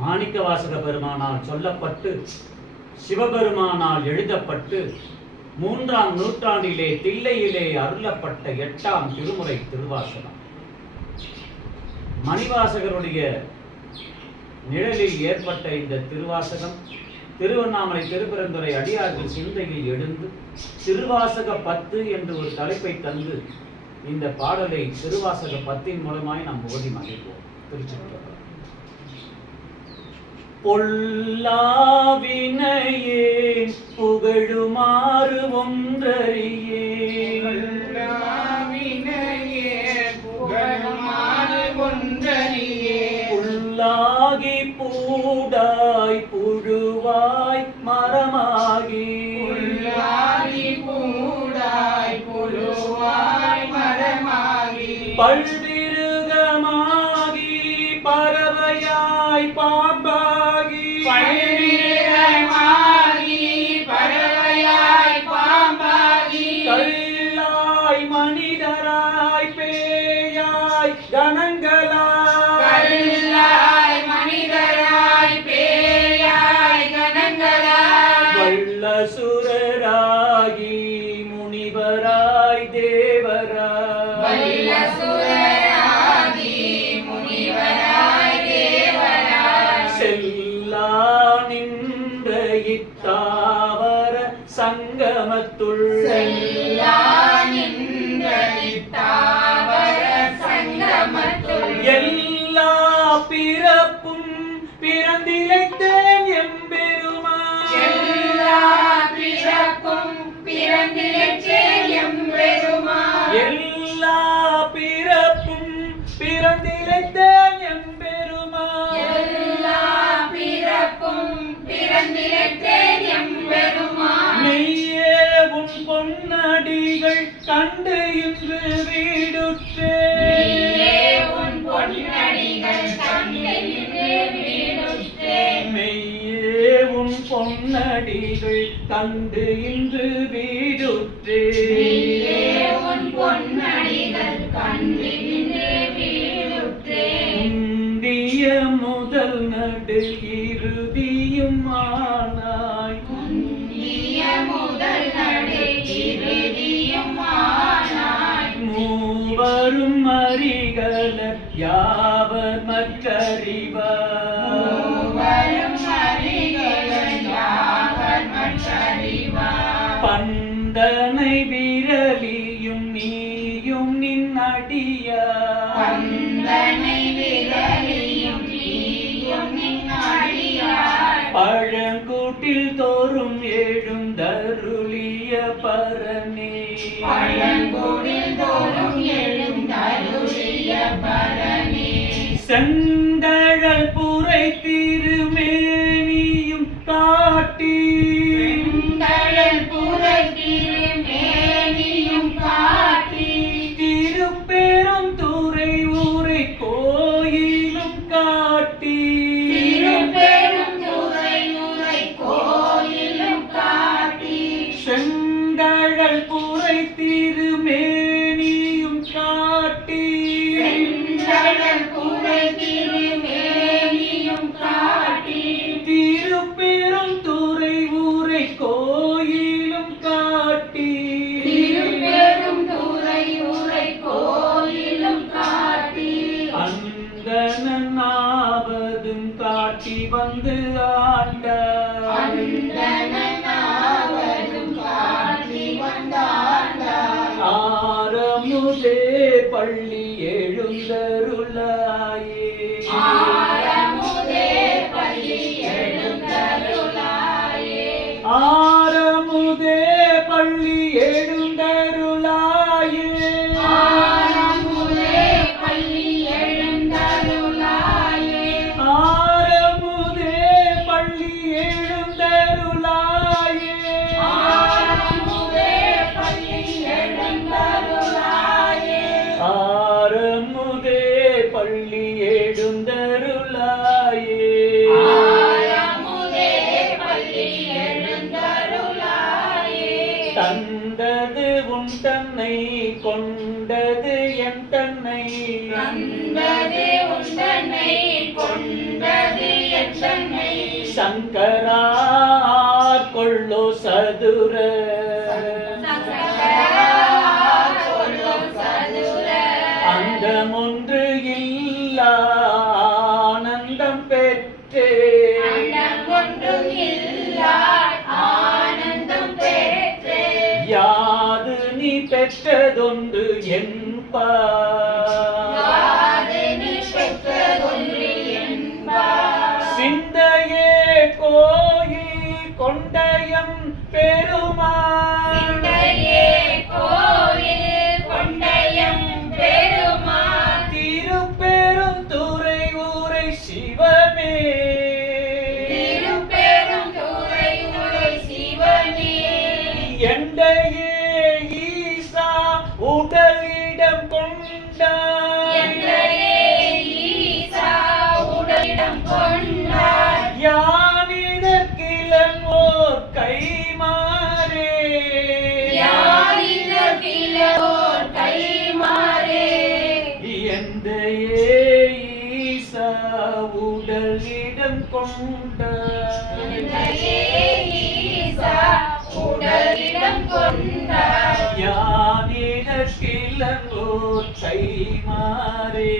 மாணிக்கவாசக பெருமானால் சொல்லப்பட்டு சிவபெருமானால் எழுதப்பட்டு 3ஆம் நூற்றாண்டிலே தில்லையிலே அருளப்பட்ட 8ஆம் திருமுறை திருவாசகம். மணிவாசகருடைய நிழலில் ஏற்பட்ட இந்த திருவாசகம் திருவண்ணாமலை திருப்பெருந்துறை அடியார்கள் சிந்தையில் எழுந்து திருவாசக 10 என்று ஒரு தலைப்பை தந்து இந்த பாடலை திருவாசக 10 மூலமாய் நாம் ஓதி மகிழ்வோம். திருச்சிற்றம்பலம். பொல்லாவினையே புகழுமாறு ஒன்றறியே புல்லாகி பூடாய் புழுவாய் மரமாகி பல்விருகமாகி பறவையாய் பாம்பாகி கல்லாய் மனிதராய் பேயாய் கணங்களாய் வல்லசுரராகி முனிவராய் தேவராய் செல்லா நின்ற இத்தாவர சங்கமத்துள் எல்லா பிறப்பும் பிறந்திழைத்தேன் எம்பெருமான் எல்லா பிறப்பும் பிறந்திழைத்தேன் எம்பெருமான் மெய்யே உன் பொன்னடிகள் கண்டு இன்று வீடுற்றேன் மெய்யே உன் பொன்னடிகள் கண்டு இன்று வீடுற்றேன் உண்டிய முதல் நடு இறுதியும் ஆனாய் மூவரும் அறிகல யாவர் மற்றறிவார் பந்தனை விரலியும் நீயும் நின் அடியார் பழங்கூட்டில் தோறும் எழுந்தருளிய பரனே செந்தழல் புரை திருமேனியும் காட்டி திருப்பெரும் துறை ஊரை கோயிலும் காட்டி செங்கழல் புரை திருமேனியும் காட்டி திருப்பெரும் துறை ஊரை கோயிலும் காட்டி அந்தனாவதும் காட்டி வந்து ஆண்டார் ஆரமுதே பள்ளி எழுந்தருளாயே ஆரமுதே பள்ளி எழுந்தருளாயே ஆரமுதே பள்ளி எழுந்தருளாயே ஆரமுதே பள்ளி எழுந்தருளாயே ஆரமுதே பள்ளி எழுந்தருளாயே ஆரமுதே பள்ளி எழுந்தருளாயே ஆரமுதே தந்தது உன் தன்னை கொண்டது என் தன்னை தந்தது உன் தன்னை கொண்டது என் தன்னை சங்கரா கொள்ளோ சதுர அந்தமொன்று இல்லா ஆனந்தம் பெற்றே ஆனந்தம் பெற்றே யாது நீ பெற்றதொன்று சிந்தையே கோயில் கொண்டயம் பெருமாள் திருப்பெரும் துறை ஊரை சிவமே எண்டையே ஈசா உடலிடம் கொண்டாய் யானிடக்கிலன் ஓர் கைமாறே எந்தையே ஈசா உடலிடம் கொண்டாய் யானிடக்கிலன் ஓர் கைமாறே